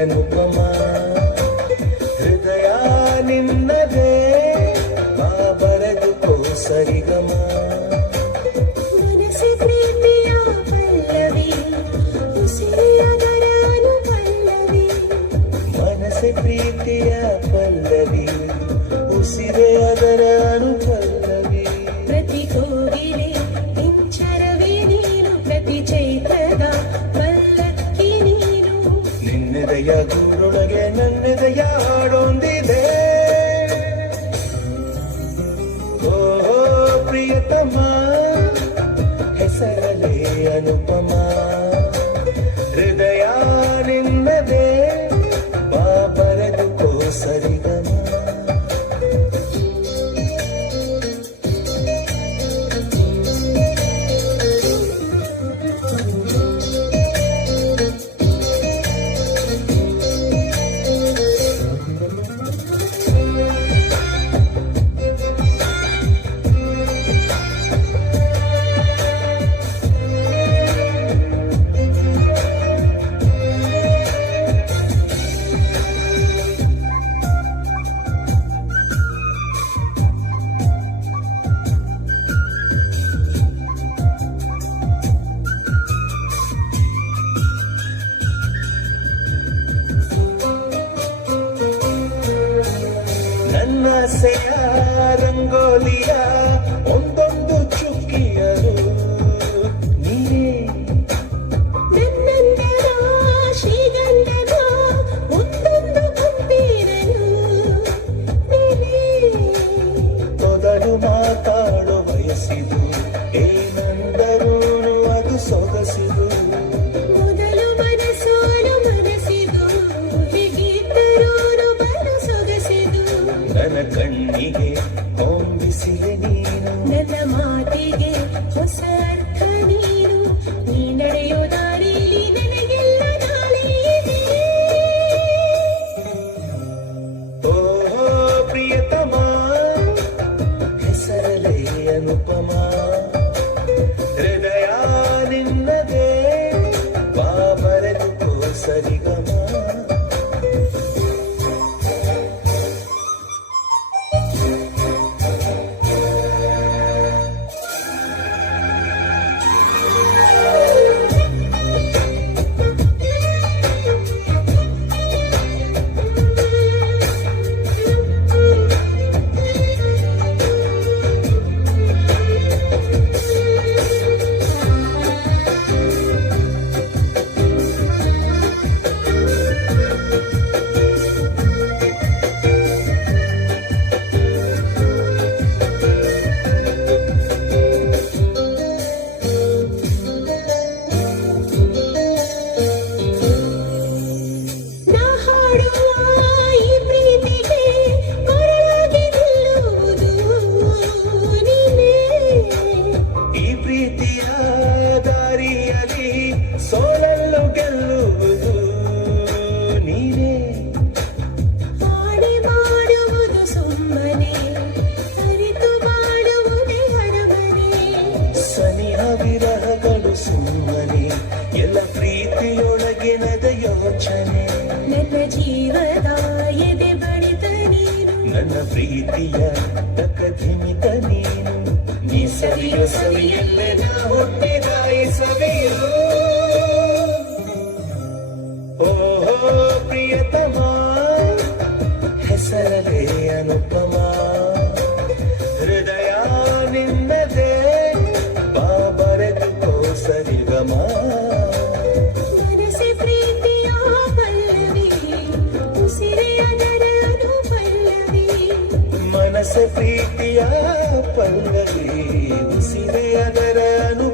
ಅನುಪಮ ಹೃದಯ ನಿನ್ನದೇ ಬಾ ಬರೆದುಕೋ ಸರಿಗಮ ಮನಸ್ಸೆ ಪ್ರೀತಿಯ ಪಲ್ಲವಿ ಉಸಿರಿಯದರ ಅನುಪಲ್ಲವಿ ಮನಸ್ಸೆ ಪ್ರೀತಿಯ ಪಲ್ಲವಿ ಉಸಿರೇ ಅದರ ಅನುಪಲ್ಲವಿ ಪ್ರತಿ ಕೋಗಿಲೆ ಇಂಚರವೇ ನೀನು ಪ್ರತಿ ಚೈತ್ರದ ಪಲ್ಲಕ್ಕಿ ನೀನು ನಿನ್ನೆದೆಯ ಗೂಡೊಳಗೆ ನನ್ನೆದೆಯ ಹಾಡೊಂದಿದೆ ಓಹೋ ಪ್ರಿಯತಮ ಹೆಸರಲೇ ಅನುಪಮ ಹೃದಯ ನಿನ್ನದೇ ಬಾ ಬರೆದುಕೋ ಸರಿಗಮ ನನ್ನಸೆಯ ರಂಗೋಲಿಯ ಒಂದೊಂದು ಚುಕ್ಕಿಯರು ನೀನೇ ನನ್ನಂದರ ಶ್ರೀಗಂಧದ ಒಂದೊಂದು ಕಂಪೀರನು ನೀನೇ ತೊದಲು ಮಾತಾಡೋ ವಯಸ್ಸಿದು ಏನಂದರೂನು ಅದು ಸೊಗಸಿದು ಮೊದಲು ಮನಸೋಲು ಮನಸ್ಸಿದು ಹೇಗಿದ್ದರೂನು ಬಲು ಸೊಗಸಿದು ನನ್ನ ಕಣ್ಣಿಗೆ ಕೊಂಬಿಸಿದೆ ನೀನು ನನ್ನ ಮಾತಿಗೆ ಹೊಸ ಅರ್ಥ ನೀನು ನೀ ನಡೆಯೋ ದಾರಿಲಿ ನನಗೆಲ್ಲ ನಾಳೆ ಇದೆ ಓಹೋ ಪ್ರಿಯತಮ ಹೆಸರಲೇ ಅನುಪಮ ಹೃದಯ ನಿನ್ನದೇ ಬಾ ಬರೆದುಕೋ ಸರಿಗಮ ನಾ ಹಾಡುವ ಈ ಪ್ರೀತಿಗೆ ಕೊರಳಾಗಿ ನಿಲ್ಲುವುದು ನೀನೇ ಈ ಪ್ರೀತಿಯ ದಾರಿಯಲ್ಲಿ ಸೋಲಲು ಗೆಲ್ಲುವುದು ನೀನೇ ಹಾಡಿ ಮಾಡುವುದು ಸುಮ್ಮನೆ ಅರಿತು ಮಾಡುವುದೇ ಹರಮನೆ ಸನಿಹ ವಿರಹಗಳು ಸುಮ್ಮನೆ ಎಲ್ಲ ಪ್ರೀತಿಯೊಳಗಿನದ ಯೋಚನೆ ನನ್ನ ಜೀವದ ಎದೆ ಬಡಿತ ನೀನು ನನ್ನ ಪ್ರೀತಿಯ ತಕಧಿಮಿತ ನೀನು ನೀ ಸವಿಯೋ ಸವಿಯಲ್ಲೇ ನಾ ಹುಟ್ಟಿದ ಈ ಸವಿಯೋ ಓಹೋ ಪ್ರಿಯತಮ ಹೆಸರಲೇ ಅನುಪಮ ಹೃದಯ ನಿನ್ನದೇ ಬಾ ಬರೆದುಕೋ ಸರಿಗಮ ಮನಸ್ಸೆ ಪ್ರೀತಿಯ ಪಲ್ಲವಿ ಉಸಿರೇ ಅದರ ಅನುಪಲ್ಲವಿ ಮನಸ್ಸೆ ಪ್ರೀತಿಯ ಪಲ್ಲವಿ ಉಸಿರೇ ಅದರ ಅನು